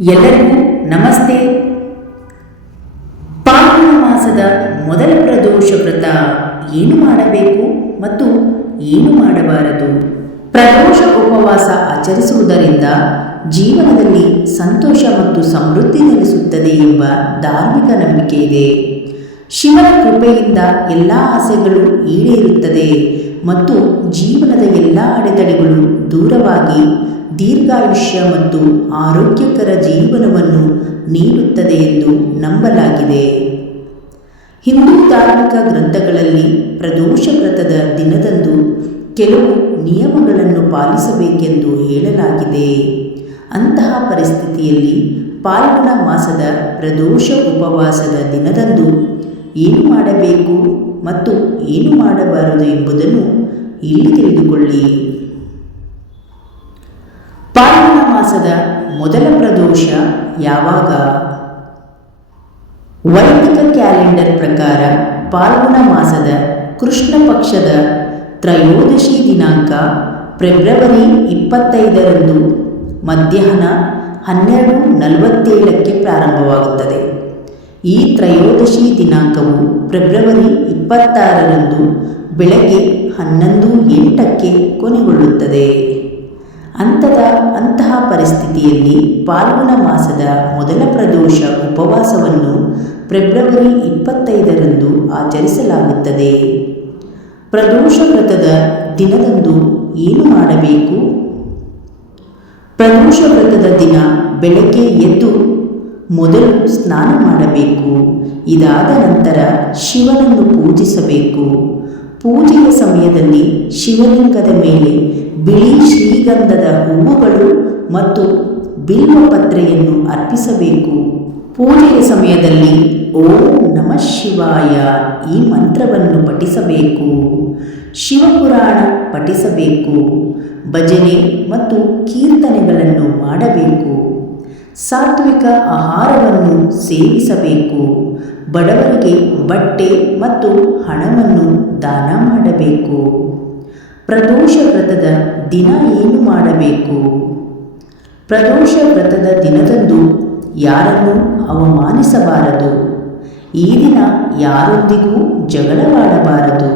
ಎಲ್ಲರಿಗೂ ನಮಸ್ತೆ. ಪಾಲ್ಗುಣ ಮಾಸದ ಮೊದಲ ಪ್ರದೋಷ ವ್ರತ ಏನು ಮಾಡಬೇಕು ಮತ್ತು ಏನು ಮಾಡಬಾರದು? ಪ್ರದೋಷ ಉಪವಾಸ ಆಚರಿಸುವುದರಿಂದ ಜೀವನದಲ್ಲಿ ಸಂತೋಷ ಮತ್ತು ಸಮೃದ್ಧಿ ನೆಲೆಸುತ್ತದೆ ಎಂಬ ಧಾರ್ಮಿಕ ನಂಬಿಕೆ ಇದೆ. ಶಿವನ ಕೃಪೆಯಿಂದ ಎಲ್ಲ ಆಸೆಗಳು ಈಡೇರುತ್ತದೆ. ಮತ್ತು ಜೀವನದ ಎಲ್ಲ ಅಡೆತಡೆಗಳು ದೂರವಾಗಿ ದೀರ್ಘಾಯುಷ್ಯ ಮತ್ತು ಆರೋಗ್ಯಕರ ಜೀವನವನ್ನು ನೀಡುತ್ತದೆ ಎಂದು ನಂಬಲಾಗಿದೆ. ಹಿಂದೂ ಧಾರ್ಮಿಕ ಗ್ರಂಥಗಳಲ್ಲಿ ಪ್ರದೋಷ ವ್ರತದ ದಿನದಂದು ಕೆಲವು ನಿಯಮಗಳನ್ನು ಪಾಲಿಸಬೇಕೆಂದು ಹೇಳಲಾಗಿದೆ. ಅಂತಹ ಪರಿಸ್ಥಿತಿಯಲ್ಲಿ ಪಾಲ್ಗುಣ ಮಾಸದ ಪ್ರದೋಷ ಉಪವಾಸದ ದಿನದಂದು ಏನು ಮಾಡಬೇಕು ಮತ್ತು ಏನು ಮಾಡಬಾರದು ಎಂಬುದನ್ನು ಇಲ್ಲಿ ತಿಳಿದುಕೊಳ್ಳಿ. ಪಾಲನ ಮಾಸದ ಮೊದಲ ಪ್ರದೋಷ ಯಾವಾಗ? ವೈದಿಕ ಕ್ಯಾಲೆಂಡರ್ ಪ್ರಕಾರ ಪಾಲ್ಗುಣ ಮಾಸದ ಕೃಷ್ಣ ಪಕ್ಷದ ತ್ರಯೋದಶಿ ದಿನಾಂಕ ಫೆಬ್ರವರಿ ಇಪ್ಪತ್ತೈದರಂದು ಮಧ್ಯಾಹ್ನ ಹನ್ನೆರಡು ನಲವತ್ತೇಳಕ್ಕೆ ಪ್ರಾರಂಭವಾಗುತ್ತದೆ. ಈ ತ್ರಯೋದಶಿ ದಿನಾಂಕವು ಫೆಬ್ರವರಿ ಇಪ್ಪತ್ತಾರರಂದು ಬೆಳಗ್ಗೆ ಹನ್ನೊಂದು ಎಂಟಕ್ಕೆ ಕೊನೆಗೊಳ್ಳುತ್ತದೆ. ಅಂತದ ಅಂತಹ ಪರಿಸ್ಥಿತಿಯಲ್ಲಿ ಪಾಲ್ಗುಣ ಮಾಸದ ಮೊದಲ ಪ್ರದೋಷ ಉಪವಾಸವನ್ನು ಫೆಬ್ರವರಿ ಇಪ್ಪತ್ತೈದರಂದು ಆಚರಿಸಲಾಗುತ್ತದೆ. ಪ್ರದೋಷ ವ್ರತದ ದಿನದಂದು ಏನು ಮಾಡಬೇಕು? ಪ್ರದೋಷ ವ್ರತದ ದಿನ ಬೆಳಗ್ಗೆ ಎದ್ದು ಮೊದಲು ಸ್ನಾನ ಮಾಡಬೇಕು. ಇದಾದ ನಂತರ ಶಿವನನ್ನು ಪೂಜಿಸಬೇಕು. ಪೂಜೆಯ ಸಮಯದಲ್ಲಿ ಶಿವಲಿಂಗದ ಮೇಲೆ ಬಿಳಿ ಶ್ರೀಗಂಧದ ಹೂವುಗಳು ಮತ್ತು ಬಿಲ್ವಪತ್ರೆಯನ್ನು ಅರ್ಪಿಸಬೇಕು. ಪೂಜೆಯ ಸಮಯದಲ್ಲಿ ಓಂ ನಮಃ ಶಿವಾಯ ಈ ಮಂತ್ರವನ್ನು ಪಠಿಸಬೇಕು. ಶಿವಪುರಾಣ ಪಠಿಸಬೇಕು. ಭಜನೆ ಮತ್ತು ಕೀರ್ತನೆಗಳನ್ನು ಮಾಡಬೇಕು ಸಾತ್ವಿಕ ಆಹಾರವನ್ನು ಸೇವಿಸಬೇಕು. ಬಡವರಿಗೆ ಬಟ್ಟೆ ಮತ್ತು ಹಣವನ್ನು ದಾನ ಮಾಡಬೇಕು. ಪ್ರದೋಷ ವ್ರತದ ದಿನ ಏನು ಮಾಡಬೇಕು? ಪ್ರದೋಷ ವ್ರತದ ದಿನದಂದು ಯಾರನ್ನು ಅವಮಾನಿಸಬಾರದು. ಈ ದಿನ ಯಾರೊಂದಿಗೂ ಜಗಳವಾಡಬಾರದು.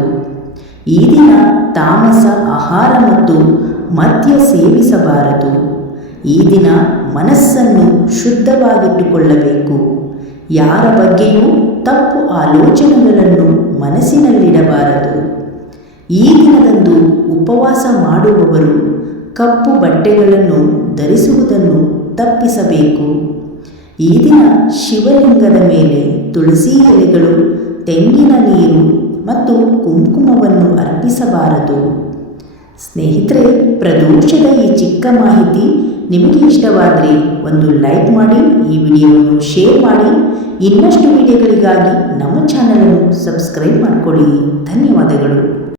ಈ ದಿನ ತಾಮಸ, ಆಹಾರ ಮತ್ತು ಮದ್ಯ ಸೇವಿಸಬಾರದು. ಈ ದಿನ ಮನಸ್ಸನ್ನು ಶುದ್ಧವಾಗಿಟ್ಟುಕೊಳ್ಳಬೇಕು. ಯಾರ ಬಗ್ಗೆಯೂ ತಪ್ಪು ಆಲೋಚನೆಗಳನ್ನು ಮನಸ್ಸಿನಲ್ಲಿಡಬಾರದು. ಈ ದಿನದಂದು ಉಪವಾಸ ಮಾಡುವವರು ಕಪ್ಪು ಬಟ್ಟೆಗಳನ್ನು ಧರಿಸುವುದನ್ನು ತಪ್ಪಿಸಬೇಕು. ಈ ದಿನ ಶಿವಲಿಂಗದ ಮೇಲೆ ತುಳಸಿ ಎಲೆಗಳು, ತೆಂಗಿನ ನೀರು ಮತ್ತು ಕುಂಕುಮವನ್ನು ಅರ್ಪಿಸಬಾರದು. ಸ್ನೇಹಿತರೆ, ಪ್ರದೋಷದ ಈ ಚಿಕ್ಕ ಮಾಹಿತಿ ನಿಮಗೆ ಇಷ್ಟವಾದರೆ ಒಂದು ಲೈಕ್ ಮಾಡಿ, ಈ ವಿಡಿಯೋವನ್ನು ಶೇರ್ ಮಾಡಿ. ಇನ್ನಷ್ಟು ವಿಡಿಯೋಗಳಿಗಾಗಿ ನಮ್ಮ ಚಾನಲನ್ನು ಸಬ್ಸ್ಕ್ರೈಬ್ ಮಾಡಿಕೊಳ್ಳಿ. ಧನ್ಯವಾದಗಳು.